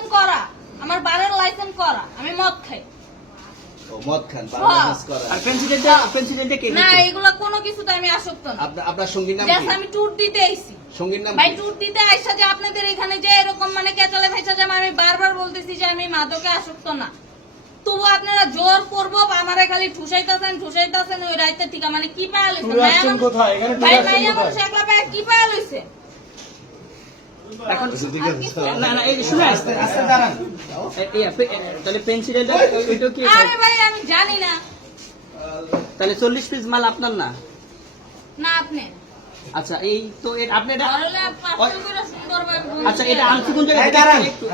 Licence করা, আমার বারের লাইসেন্স করা, আমি মদ খাই। ও মদ খান, বারবাস করা। আর পেন্সিলটা কে না, দিত? এগুলা কোনো কিছুতে আমি আসক্ত না। আপনার সঙ্গীর নাম জাস্ট কি? আমি ট্যুর দিতে আইছি। সঙ্গীর নাম ভাই কি? ট্যুর দিতে আইসা যে আপনাদের এখানে যে এরকম মানে কেচালে ভাইসা যে আমি বারবার বলতেছি যে আমি মাদকে আসক্ত না, তবু আপনারা জোর করবো আমারে খালি ঠুসাইতাছেন ওই রাইতে ঠিক মানে কি পায়া লইছেন ভাই? ভাই ভাই আমার একলা পায়া কি পায়া লইছে? এখন ঠিক আছে। না না এই যে শুনে আস্তে দাঁড়ান। তাহলে পেন্সিলটা ওইটা কি? আরে ভাই আমি জানি না। তাহলে 40 পিস মাল আপনার না? না আপনি আচ্ছা এই তো আপনি এটা তাহলে 500 করে সুন্দরভাবে বলছেন। আচ্ছা এটা আনছি কোন জায়গা থেকে?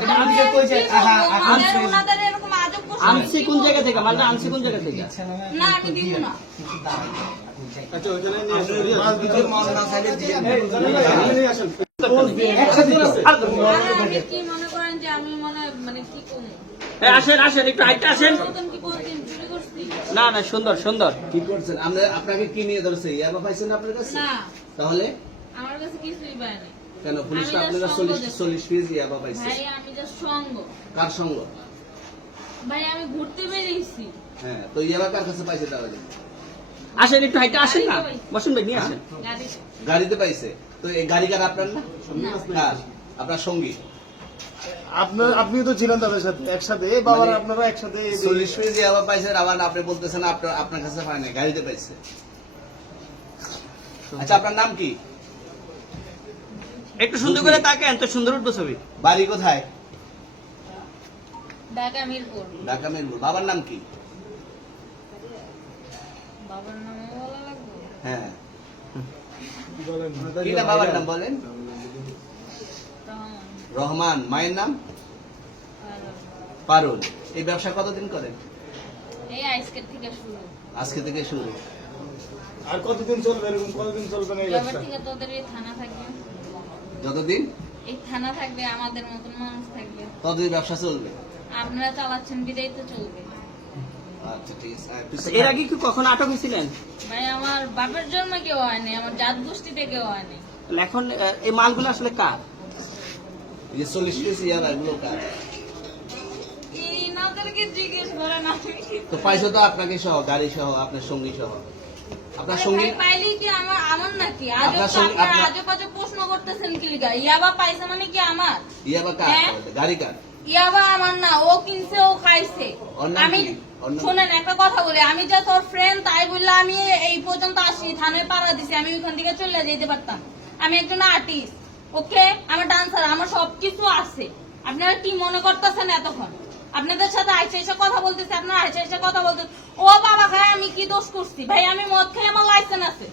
এটা আনছি কই জায়গা? ওনাদের এরকম আজব প্রশ্ন আনছি কোন জায়গা থেকে? মালটা আনছি কোন জায়গা থেকে? না আমি দিব না। আচ্ছা ওখানে নিয়ে আসুন মাল দিতে মাল না চাইলে দিয়ে নিয়ে আসুন আপনি কি মনে করেন যে আমি মানে কি করব? এই আসেন একটু হাইটটা আসেন। নতুন কি বলছেন চুরি করছি? না না সুন্দর কি করছেন? আপনাকে কি নিয়ে ধরছে? ইয়াবা পাইছেন আপনার কাছে? না, তাহলে আমার কাছে কিছুই পায়নি। কেন পুলিশ আমি আপনারা just সঙ্গ 40 পিস ইয়াবা পাইছে? ভাই আমি যা সঙ্গ। কার সঙ্গ? ভাই আমি ঘুরতে বেরিয়েছি। হ্যাঁ, তো ইয়াবা কার কাছে পাইছে তাহলে? আসেন একটু হাইটটা আসেন না। বসুন ভাই নিয়ে আসেন। গাড়িতে। গাড়িতে পাইছে। তো এই গাড়ি কার আপনার না? না। কার? আপনার সঙ্গী। আপনি তো ছিলেন তাদের সাথে একসাথে বাবার আপনারা একসাথে 40 পিস ইয়াবা পাইছে, আবার আপনি বলতেছেন আপনার কাছে পায় না, গাড়িতে পাইছে। আচ্ছা আপনার নাম কি? একটু সুন্দর করে তাকান তো সুন্দর উঠবে ছবি। বাড়ি কোথায়? ঢাকা মিরপুর। ঢাকা মিরপুর। বাবার নাম কি? বাবার নাম বলা লাগবে? হ্যাঁ, বলেন কি নাম বাবার নাম বলেন? রহমান। রহমান। মায়ের নাম? আর পারুল। এই ব্যবসা কতদিন করেন? এই আজকের থেকে শুরু। আজকে থেকে শুরু। আর কতদিন চলবে এরকম কতদিন চলবে না এই এবার ব্যবসা থেকে তোদের এই থানা থাকবে। যতদিন এই থানা থাকবে, আমাদের মতন মানুষ থাকবে। ততদিন ব্যবসা চলবে। আপনারা চালাচ্ছেন বিদায় তো চলবে। আচ্ছা ঠিক আছে। আর পিছনে- এর আগে কি কখনো আটক হয়েছিলেন? ভাই আমার বাপের জন্ম কেউ হয়নি, আমার জাত গোষ্ঠীতে কেউ হয়নি। তাহলে এখন এই মালগুলো আসলে কার? এই যে 40 পিস ইয়াবা এগুলো কার? ইনাদেরকে জিজ্ঞেস করেন আমি কি তো পাইছো তো আপনাকে সহ, গাড়ি সহ, আপনার সঙ্গী সহ। আপনার আরে সঙ্গী ভাই পাইলেই কি আমার নাকি? আজব আপনার তো সঙ্গে- আপনারা আপনার- আজব আজব প্রশ্ন করতেছেন কি লিগা? ইয়াবা পাইছে মানে কি আমার? ইয়াবা কার? হ্যাঁ? গাড়ি কার? ইয়াবা আমার না, ও কিনছে ও খাইছে। ওর নাম আমি কি? ওর নাম- শোনেন একটা কথা বলি, আমি যে তোর ফ্রেন্ড তাই বললে আমি এই পর্যন্ত আসি, থানায় পাড়া দিছি, আমি ওইখান থেকে চলে যেতে পারতাম। আমি একজন আর্টিস্ট, ওকে, আমার ডান্সার, আমার সবকিছু আছে। আপনারা কি মনে করতেছেন এতক্ষণ? আপনাদের সাথে আইসা এসে কথা বলতেছি, আপনারা আইসা এসে কথা বলতেছেন। ও বাবা খায় আমি কি দোষ করছি? ভাই আমি মদ খেয়ে আমার লাইসেন্স আছে।